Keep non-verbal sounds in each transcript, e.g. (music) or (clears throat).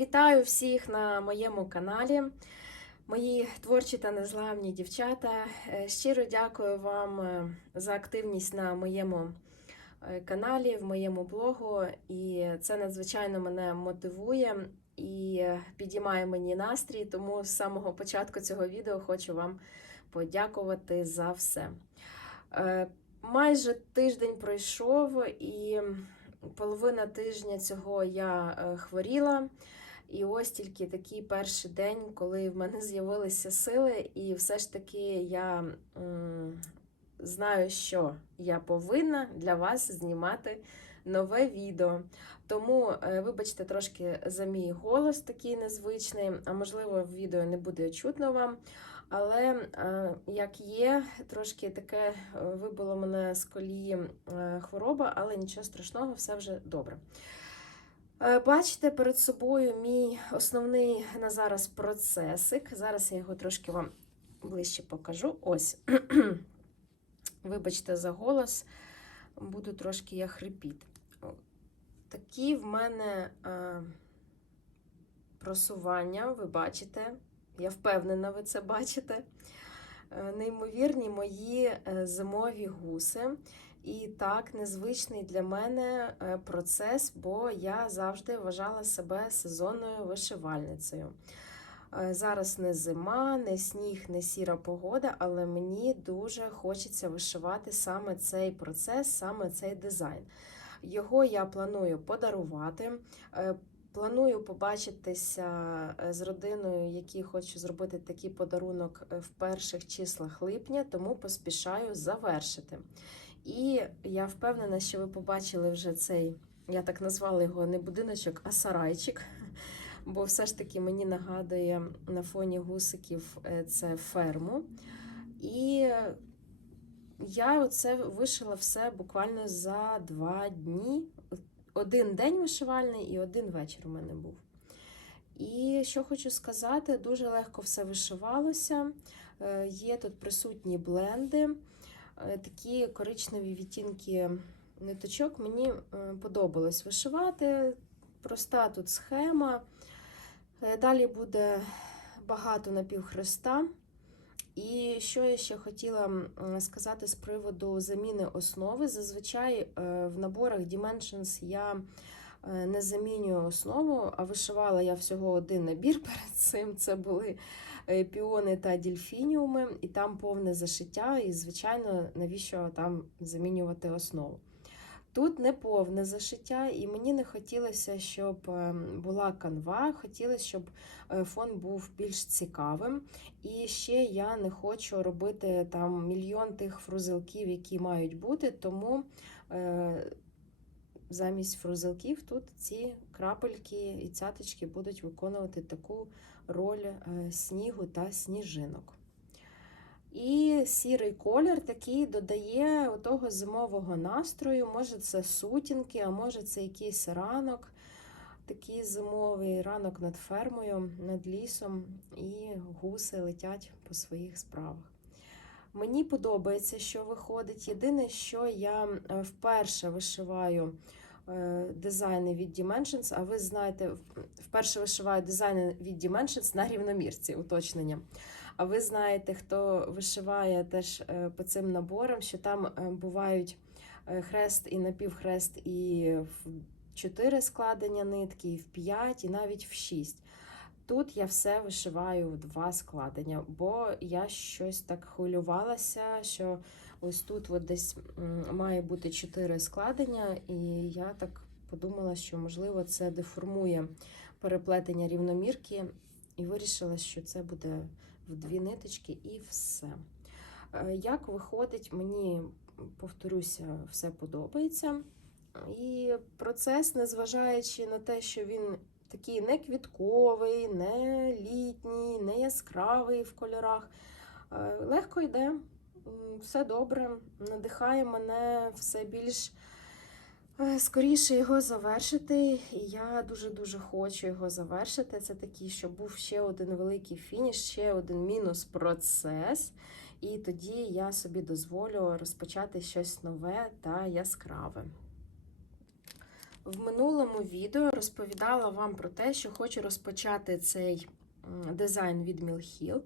Вітаю всіх на моєму каналі, мої творчі та незламні дівчата. Е, Щиро дякую вам е, за активність на моєму е, каналі, в моєму блогу. І це надзвичайно мене мотивує і підіймає мені настрій. Тому з самого початку цього відео хочу вам подякувати за все. Майже тиждень пройшов, і половина тижня цього я хворіла. І ось тільки такий перший день, коли в мене з'явилися сили, і все ж таки я м, знаю, що я повинна для вас знімати нове відео. Тому, е, вибачте, трошки за мій голос такий незвичний, а можливо, в відео не буде чутно вам. Але е, як є, трошки таке е, вибило мене з колії хвороба, але нічого страшного, все вже добре. Е, Бачите перед собою мій основний на зараз процесик. Зараз я його трошки вам ближче покажу. Ось. (clears throat) Вибачте за голос, буду трошки я хрипіти. Такі в мене е, просування, ви бачите. Я впевнена, ви це бачите. Е, Неймовірні мої зимові гуси. І так, незвичний для мене е, процес, бо я завжди вважала себе сезонною вишивальницею. Е, Зараз не зима, не сніг, не сіра погода, але мені дуже хочеться вишивати саме цей процес, саме цей дизайн. Його я планую подарувати. Е, Планую побачитися з родиною, які хочу зробити такий подарунок в перших числах липня, тому поспішаю завершити. І я впевнена, що ви побачили вже цей, я так назвала його не будиночок, а сарайчик. Бо все ж таки мені нагадує на фоні гусиків е, це ферму. І я оце вишила все буквально за два дні. Один день вишивальний і один вечір у мене був. І що хочу сказати, дуже легко все вишивалося. Е, Є тут присутні бленди, такі коричневі відтінки ниточок. Мені е, подобалось вишивати. Проста тут схема. Е, Далі буде багато напівхреста. І що я ще хотіла сказати з приводу заміни основи. Зазвичай е, в наборах Dimensions я е, не замінюю основу, а вишивала я всього один набір (laughs) перед цим. Це були е, піони та дільфініуми, і там повне зашиття. І, звичайно, навіщо там замінювати основу. Тут не повне зашиття, і мені не хотілося, щоб е, була канва, хотілося, щоб е, фон був більш цікавим. І ще я не хочу робити там мільйон тих фрузелків, які мають бути, тому е, замість фрузелків тут ці крапельки і цяточки будуть виконувати таку роль е, снігу та сніжинок. І сірий колір такий додає того зимового настрою. Може, це сутінки, а може, це якийсь ранок, такий зимовий ранок над фермою, над лісом, і гуси летять по своїх справах. Мені подобається, що виходить. Єдине, що я е, вперше вишиваю дизайни від Dimensions, а ви знаєте, вперше вишиваю дизайни від Dimensions на рівномірці, уточнення. А ви знаєте, хто вишиває теж е, по цим наборам, що там е, бувають е, хрест і напівхрест і в 4 складення нитки, і в 5, і навіть в 6. Тут я все вишиваю в два складення, бо я щось так хвилювалася, що ось тут от десь має бути 4 складення, і я так подумала, що можливо це деформує переплетення рівномірки, і вирішила, що це буде в дві ниточки і все. Е, Як виходить, мені, повторюся, все подобається. І процес, незважаючи на те, що він такий не квітковий, не літній, не яскравий в кольорах, е, легко йде, все добре, надихає мене все більш е, скоріше його завершити. І я дуже-дуже хочу його завершити. Це такий, щоб був ще один великий фініш, ще один мінус процес. І тоді я собі дозволю розпочати щось нове та яскраве. В минулому відео розповідала вам про те, що хочу розпочати цей дизайн від Мілхіл,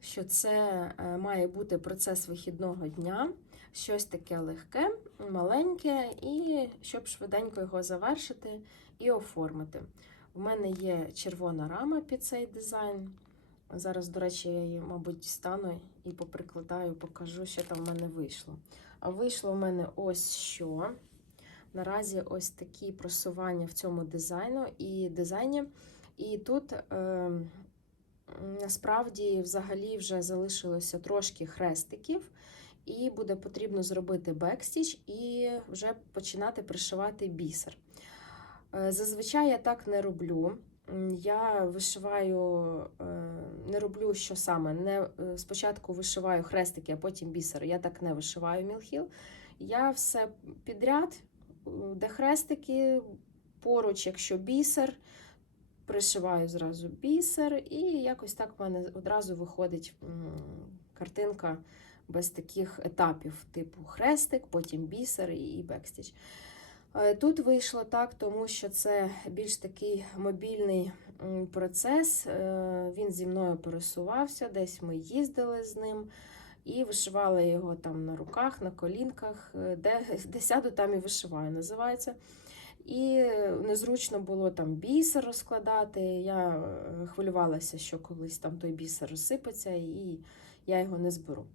що це е, має бути процес вихідного дня, щось таке легке, маленьке, і щоб швиденько його завершити і оформити. У мене є червона рама під цей дизайн. Зараз, до речі, я її, мабуть, дістану і поприкладаю, покажу, що там в мене вийшло. А вийшло в мене ось що. Наразі ось такі просування в цьому дизайну і дизайні. І тут е, насправді взагалі вже залишилося трошки хрестиків, і буде потрібно зробити бекстіч і вже починати пришивати бісер. Е, Зазвичай я так не роблю. Я вишиваю, е, не роблю що саме. Не, е, спочатку вишиваю хрестики, а потім бісер. Я так не вишиваю мілхіл. Я все підряд, де хрестики, поруч, якщо бісер, пришиваю зразу бісер, і якось так в мене одразу виходить картинка без таких етапів, типу хрестик, потім бісер і бекстіч. Е, Тут вийшло так, тому що це більш такий мобільний процес. Е, Він зі мною пересувався, десь ми їздили з ним і вишивали його там на руках, на колінках, е, де, (laughs) де сяду, там і вишиваю, називається. І незручно було там бісер розкладати. Я е, хвилювалася, що колись там той бісер розсипеться, і я його не зберу.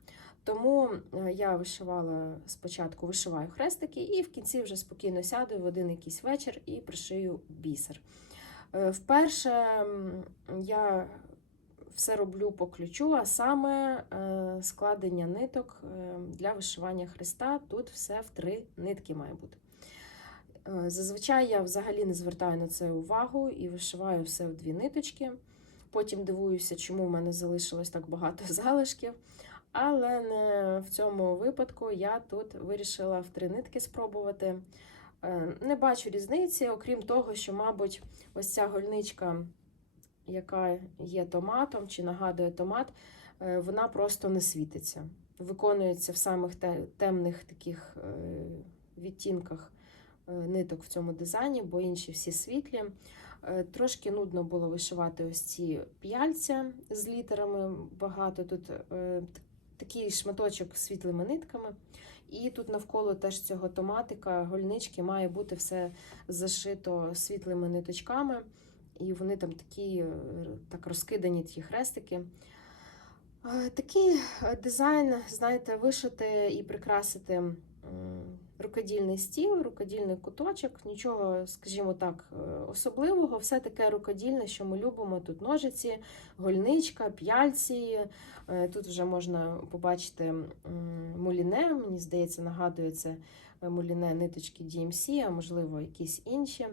Тому е, я вишивала спочатку вишиваю хрестики, і в кінці вже спокійно сяду в один якийсь вечір і пришию бісер. Е, Вперше я все роблю по ключу, а саме складення ниток для вишивання хреста. Тут все в три нитки має бути. Е, Зазвичай я взагалі не звертаю на це увагу і вишиваю все в дві ниточки. Потім дивуюся, чому в мене залишилось так багато (laughs) залишків. Але не в цьому випадку я тут вирішила в три нитки спробувати. Е, Не бачу різниці, окрім того, що, мабуть, ось ця гольничка, яка є томатом чи нагадує томат, е, вона просто не світиться. Виконується в самих темних таких відтінках ниток в цьому дизайні, бо інші всі світлі. Е, Трошки нудно було вишивати ось ці п'яльця з літерами. Багато тут е, такий шматочок з світлими нитками. І тут навколо теж цього томатика, гольнички має бути все зашито світлими ниточками. І вони там такі е, так розкидані ті хрестики. Е, Такий е, дизайн, знаєте, вишити і прикрасити рукодільний стіл, рукодільний куточок, нічого, скажімо так, е, особливого, все таке рукодільне, що ми любимо. Тут ножиці, гольничка, п'яльці. Е, Тут вже можна побачити муліне, мені здається, нагадує це муліне ниточки DMC, а можливо, якісь інші.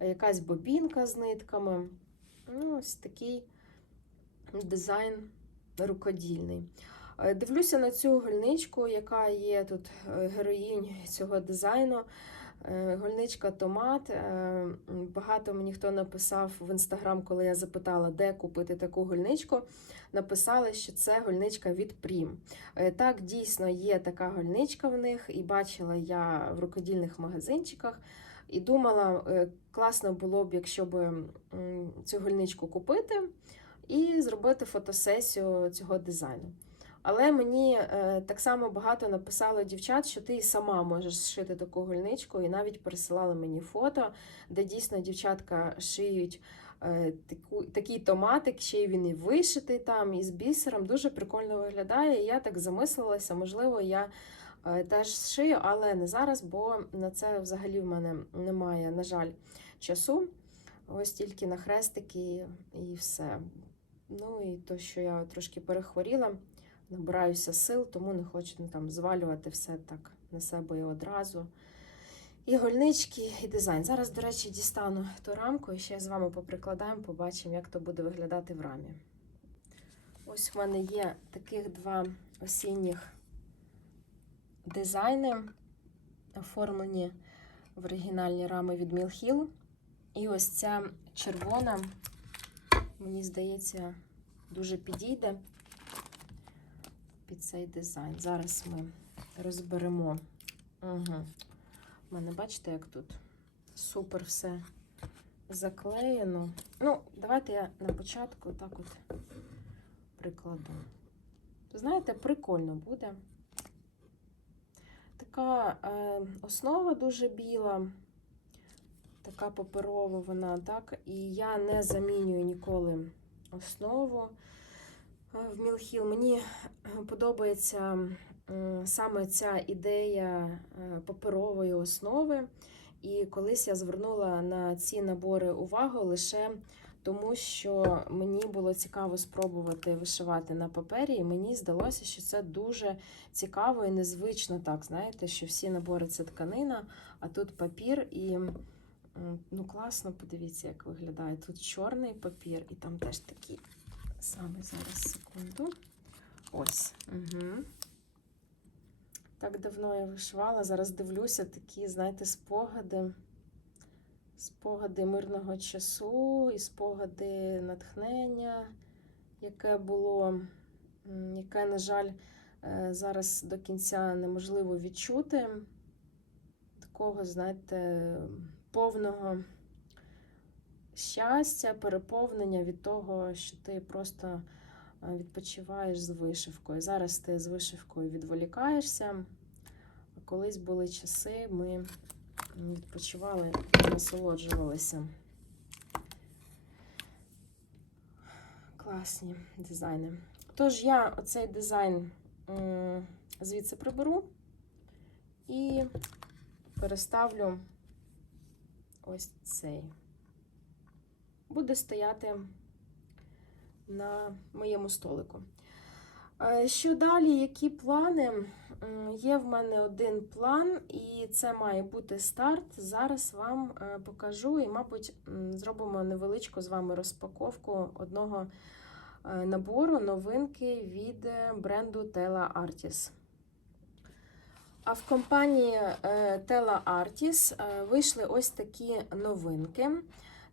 Якась бобінка з нитками. Ну, ось такий дизайн рукодільний. Е, Дивлюся на цю гольничку, яка є тут е, героїнь цього дизайну. Е, Гольничка томат. Багато мені хто написав в інстаграм, коли я запитала, де купити таку гольничку. Написали, що це гольничка від Прім. Так, дійсно є така гольничка в них, і бачила я в рукодільних магазинчиках. І думала, класно було б, якщо б цю гольничку купити і зробити фотосесію цього дизайну. Але мені е, так само багато написало дівчат, що ти і сама можеш зшити таку гольничку, і навіть пересилали мені фото, де дійсно дівчатка шиють е, таку, такий томатик, ще й він і вишитий там, і з бісером. Дуже прикольно виглядає. І я так замислилася, можливо, я е, теж зшию, але не зараз, бо на це взагалі в мене немає, на жаль, часу. Ось тільки на хрестики і все. Ну і то, що я трошки перехворіла, набираюся сил, тому не хочу ну, там звалювати все так на себе і одразу. І гольнички, і дизайн. Зараз, до речі, дістану ту рамку і ще з вами поприкладаємо, побачимо, як то буде виглядати в рамі. Ось в мене є таких два осінніх дизайни, оформлені в оригінальні рами від Mill І ось ця червона, мені здається, дуже підійде під цей дизайн. Зараз ми розберемо. Угу. У мене, бачите, як тут супер все заклеєно. Ну, давайте я на початку так от прикладу. Знаєте, прикольно буде. Така е, основа дуже біла, така паперова вона, так, і я не замінюю ніколи основу в Мілхіл. Мені подобається саме ця ідея е, паперової основи. І колись я звернула на ці набори увагу лише тому, що мені було цікаво спробувати вишивати на папері, і мені здалося, що це дуже цікаво і незвично так. Знаєте, що всі набори це тканина, а тут папір і. Ну, класно, подивіться, як виглядає. Тут чорний папір, і там теж такий самий зараз секунду. Ось. Угу. Так давно я вишивала. Зараз дивлюся такі, знаєте, спогади. Спогади мирного часу і спогади натхнення, яке було, яке, на жаль, е, зараз до кінця неможливо відчути. Такого, знаєте, повного щастя, переповнення від того, що ти просто е, відпочиваєш з вишивкою. Зараз ти з вишивкою відволікаєшся. Колись були часи, ми відпочивали і насолоджувалися. Класні дизайни. Тож я оцей дизайн звідси приберу і переставлю ось цей. Буде стояти на моєму столику. Е, Що далі, які плани? Є в мене один план, і це має бути старт. Зараз вам е, покажу і, мабуть, зробимо невеличку з вами розпаковку одного е, набору новинки від бренду Tela Artis. А в компанії Tela Artis вийшли ось такі новинки,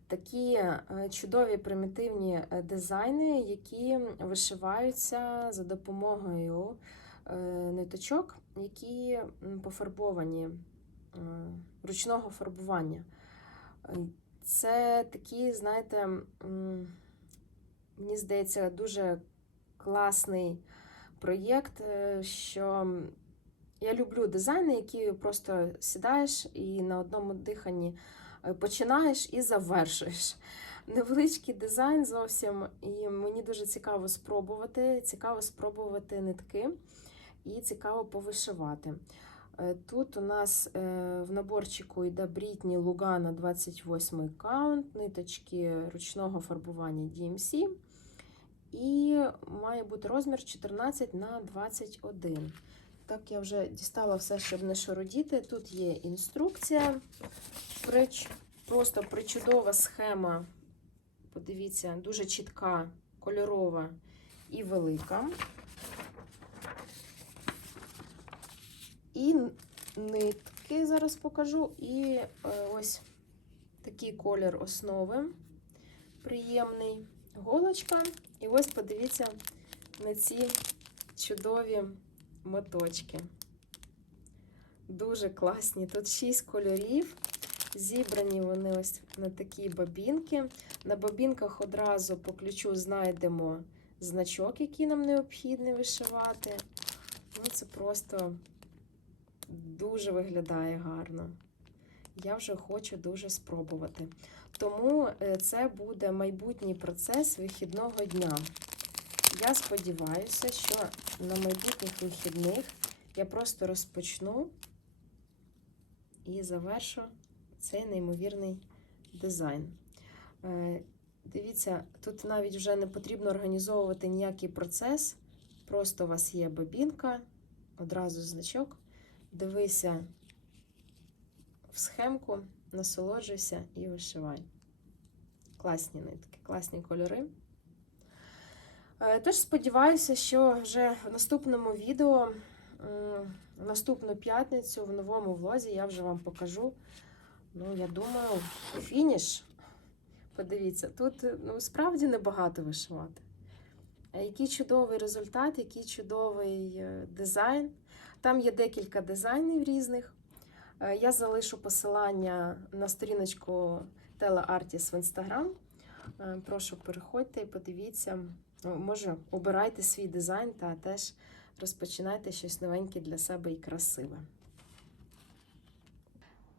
такі е, чудові примітивні е, дизайни, які вишиваються за допомогою е, ниточок, які пофарбовані ручного фарбування. Це такі, знаєте, мені здається, дуже класний проєкт, що я люблю дизайни, які просто сідаєш і на одному диханні починаєш і завершуєш. (laughs) Невеличкий дизайн зовсім, і мені дуже цікаво спробувати. Цікаво спробувати нитки і цікаво повишивати. Е, Тут у нас е, в наборчику йде Брітні Лугана 28 каунт, ниточки ручного фарбування DMC. І має бути розмір 14 на 21. Так, я вже дістала все, щоб не шародіти. Тут є інструкція, прич, просто причудова схема. Подивіться, дуже чітка, кольорова і велика. І нитки зараз покажу. І е, ось такий колір основи приємний, голочка. І ось подивіться на ці чудові моточки. Дуже класні. Тут 6 кольорів. Зібрані вони ось на такі бобінки. На бобінках одразу по ключу знайдемо значок, який нам необхідно вишивати. Ну, це просто дуже виглядає гарно. Я вже хочу дуже спробувати. Тому е, це буде майбутній процес вихідного дня. Я сподіваюся, що на майбутніх вихідних я просто розпочну і завершу цей неймовірний дизайн. Е, Дивіться, тут навіть вже не потрібно організовувати ніякий процес. Просто у вас є бобінка, одразу значок. Дивися в схемку, насолоджуйся і вишивай. Класні нитки, класні кольори. Е, Тож сподіваюся, що вже в наступному відео, в наступну п'ятницю, в новому влозі я вже вам покажу. Ну, я думаю, фініш. Подивіться, тут ну, справді небагато вишивати. Який чудовий результат, який чудовий е, дизайн. Там є декілька дизайнів різних. Е, Я залишу посилання на сторіночку Телеартіс в інстаграм. Прошу переходьте і подивіться. О, Може, обирайте свій дизайн та теж розпочинайте щось новеньке для себе і красиве.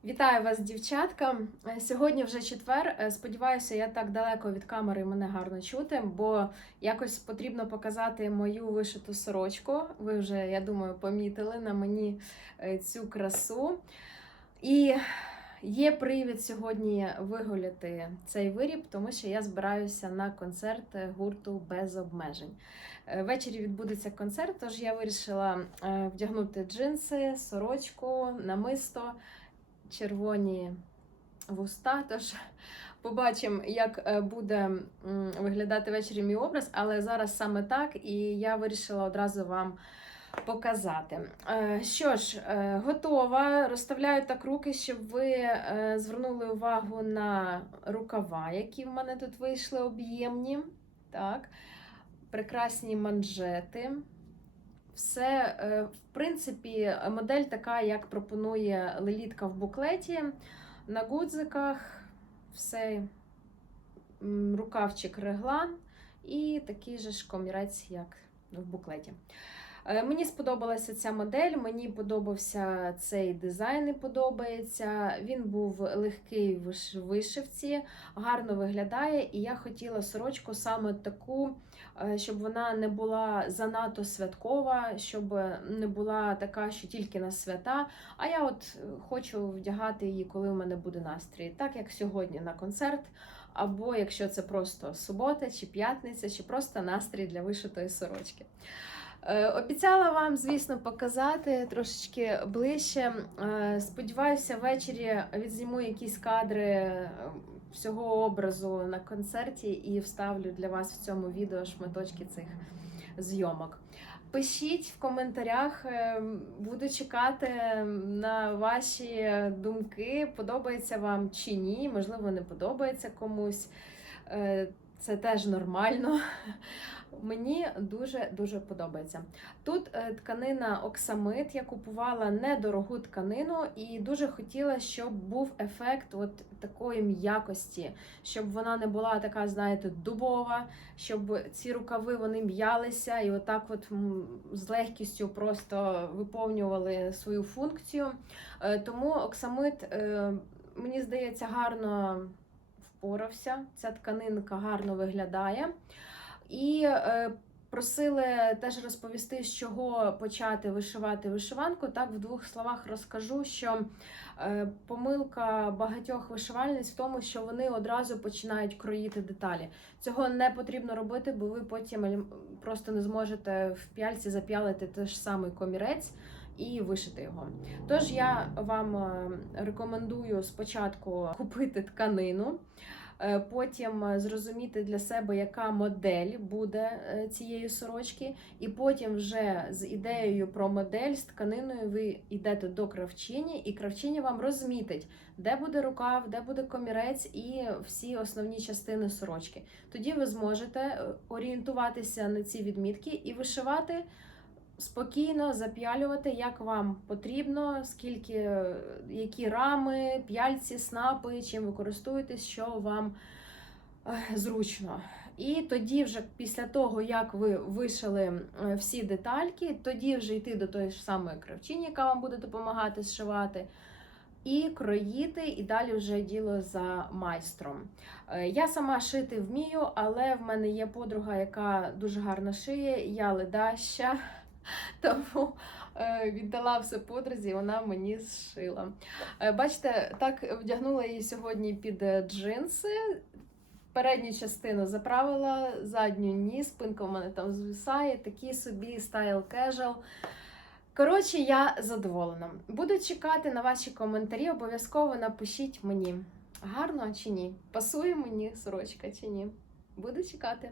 Вітаю вас, дівчатка. Е, Сьогодні вже четвер. Е, Сподіваюся, я так далеко від камери мене гарно чути, бо якось потрібно показати мою вишиту сорочку. Ви вже, я думаю, помітили на мені е, цю красу. І є привід сьогодні вигуляти цей виріб, тому що я збираюся на концерт гурту без обмежень. Е, Ввечері відбудеться концерт, тож я вирішила е, вдягнути джинси, сорочку, намисто, червоні вуста. Тож побачимо, як е, буде виглядати ввечері мій образ, але зараз саме так, і я вирішила одразу вам показати. Е, Що ж, е, готова. Розставляю так руки, щоб ви е, звернули увагу на рукава, які в мене тут вийшли об'ємні. Так. Прекрасні манжети. Все, в принципі, модель така, як пропонує лелітка в буклеті. На гудзиках все рукавчик реглан і такий же ж комірець, як в буклеті. Е, Мені сподобалася ця модель, мені подобався цей дизайн, і подобається. Він був легкий в вишивці, гарно виглядає, і я хотіла сорочку саме таку, е, щоб вона не була занадто святкова, щоб не була така, що тільки на свята. А я от е, хочу вдягати її, коли в мене буде настрій, так як сьогодні на концерт. Або якщо це просто субота чи п'ятниця, чи просто настрій для вишитої сорочки. Е, Обіцяла вам, звісно, показати трошечки ближче. Е, Сподіваюся, ввечері відзніму якісь кадри е, всього образу на концерті і вставлю для вас в цьому відео шматочки цих зйомок. Пишіть в коментарях, буду чекати на ваші думки, подобається вам чи ні, можливо, не подобається комусь. Це теж нормально. (laughs) Мені дуже дуже подобається. Тут е, тканина оксамит. Я купувала недорогу тканину і дуже хотіла, щоб був ефект от такої м'якості, щоб вона не була така, знаєте, дубова, щоб ці рукави вони м'ялися і отак, от з легкістю просто виповнювали свою функцію. Е, Тому оксамит, е, мені здається, гарно впорався. Ця тканинка гарно виглядає. І е, просили теж розповісти, з чого почати вишивати вишиванку. Так, в двох словах розкажу, що е, помилка багатьох вишивальниць в тому, що вони одразу починають кроїти деталі. Цього не потрібно робити, бо ви потім просто не зможете в п'яльці зап'ялити той ж самий комірець. І вишити його. Тож я вам е, рекомендую спочатку (laughs) купити тканину, Е, Потім е, зрозуміти для себе, яка модель буде цієї сорочки, і потім вже з ідеєю про модель з тканиною ви йдете до кравчині, і кравчиня вам розмітить, де буде рукав, де буде комірець і всі основні частини сорочки. Тоді ви зможете орієнтуватися на ці відмітки і вишивати. Спокійно зап'ялювати, як вам потрібно, скільки, які рами, п'яльці, снапи, чим ви користуєтесь, що вам зручно. І тоді, вже після того, як ви вишили е, всі детальки, тоді вже йти до тої ж самої кравчині, яка вам буде допомагати зшивати, і кроїти, і далі вже діло за майстром. Е, Я сама шити вмію, але в мене є подруга, яка дуже гарно шиє, я ледаща. (laughs) Тому е, віддала все подрузі, вона мені зшила. Е, Бачите, так вдягнула її сьогодні під е, джинси. Передню частину заправила, задню ні, спинка в мене там звисає, такий собі стайл кежуал. Коротше, я задоволена. Буду чекати на ваші коментарі. Обов'язково напишіть мені, гарно чи ні. Пасує мені сорочка чи ні. Буду чекати.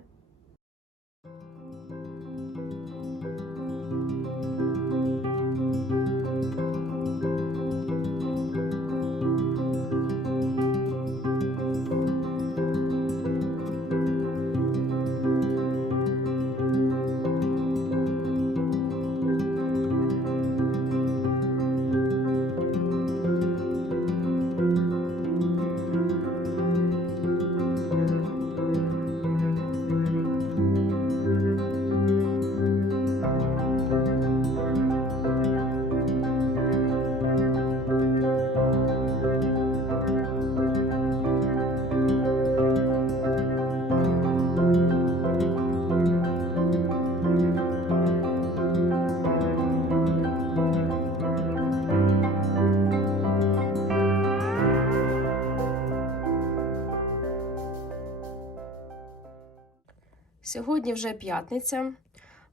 Сьогодні вже п'ятниця.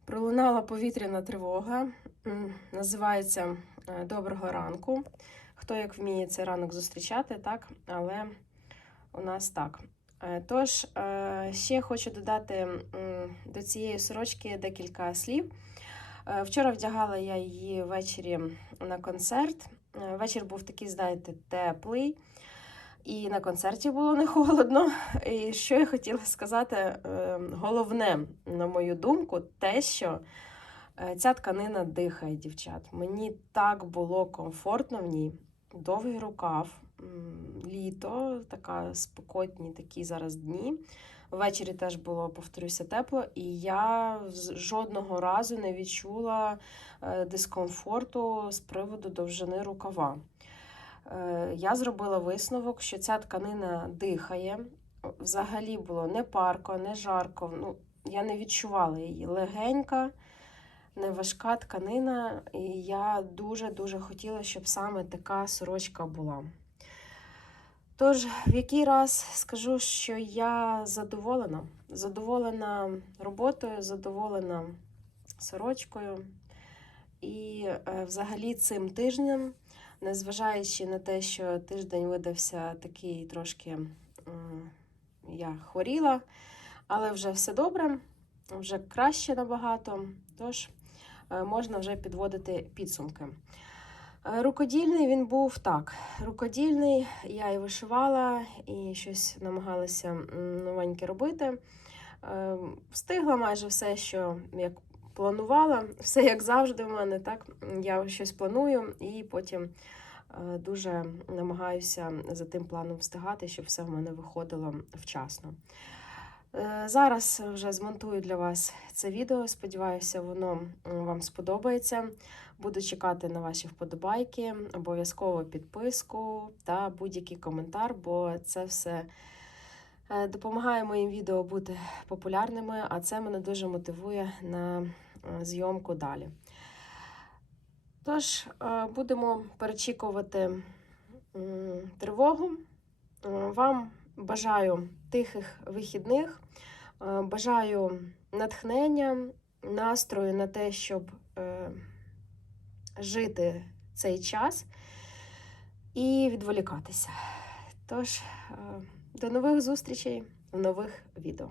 Пролунала повітряна тривога. Називається е, Доброго ранку. Хто як вміє цей ранок зустрічати, так? Але у нас так. Е, Тож, е, ще хочу додати до цієї сорочки декілька слів. Вчора вдягала я її ввечері на концерт. Вечір був такий, знаєте, теплий. І на концерті було не холодно. (laughs) І що я хотіла сказати, е, головне, на мою думку, те, що е, ця тканина дихає, дівчат. Мені так було комфортно в ній. Довгий рукав, літо, така спекотні такі зараз дні. Ввечері теж було, повторюся, тепло, і я жодного разу не відчула е, дискомфорту з приводу довжини рукава. Е, Я зробила висновок, що ця тканина дихає. Взагалі було не парко, не жарко. Ну, я не відчувала її. Легенька, неважка тканина, і я дуже-дуже хотіла, щоб саме така сорочка була. Тож, в який раз скажу, що я задоволена. Задоволена роботою, задоволена сорочкою. І е, взагалі цим тижнем незважаючи на те, що тиждень видався такий трошки я хворіла, але вже все добре, вже краще набагато, тож е, можна вже підводити підсумки. Е, Рукодільний він був так. Рукодільний, я і вишивала, і щось намагалася новеньке робити. Е, Встигла майже все, що як планувала, все як завжди в мене, так я щось планую і потім е, дуже намагаюся за тим планом встигати, щоб все в мене виходило вчасно. Е, Зараз вже змонтую для вас це відео. Сподіваюся, воно вам сподобається. Буду чекати на ваші вподобайки, обов'язково підписку та будь-який коментар, бо це все допомагає моїм відео бути популярними, а це мене дуже мотивує на е, зйомку далі. Тож, е, будемо перечікувати тривогу. Е, Вам бажаю тихих вихідних, е, бажаю натхнення, настрою на те, щоб е, жити цей час і відволікатися. Тож, е, до нових зустрічей в нових відео.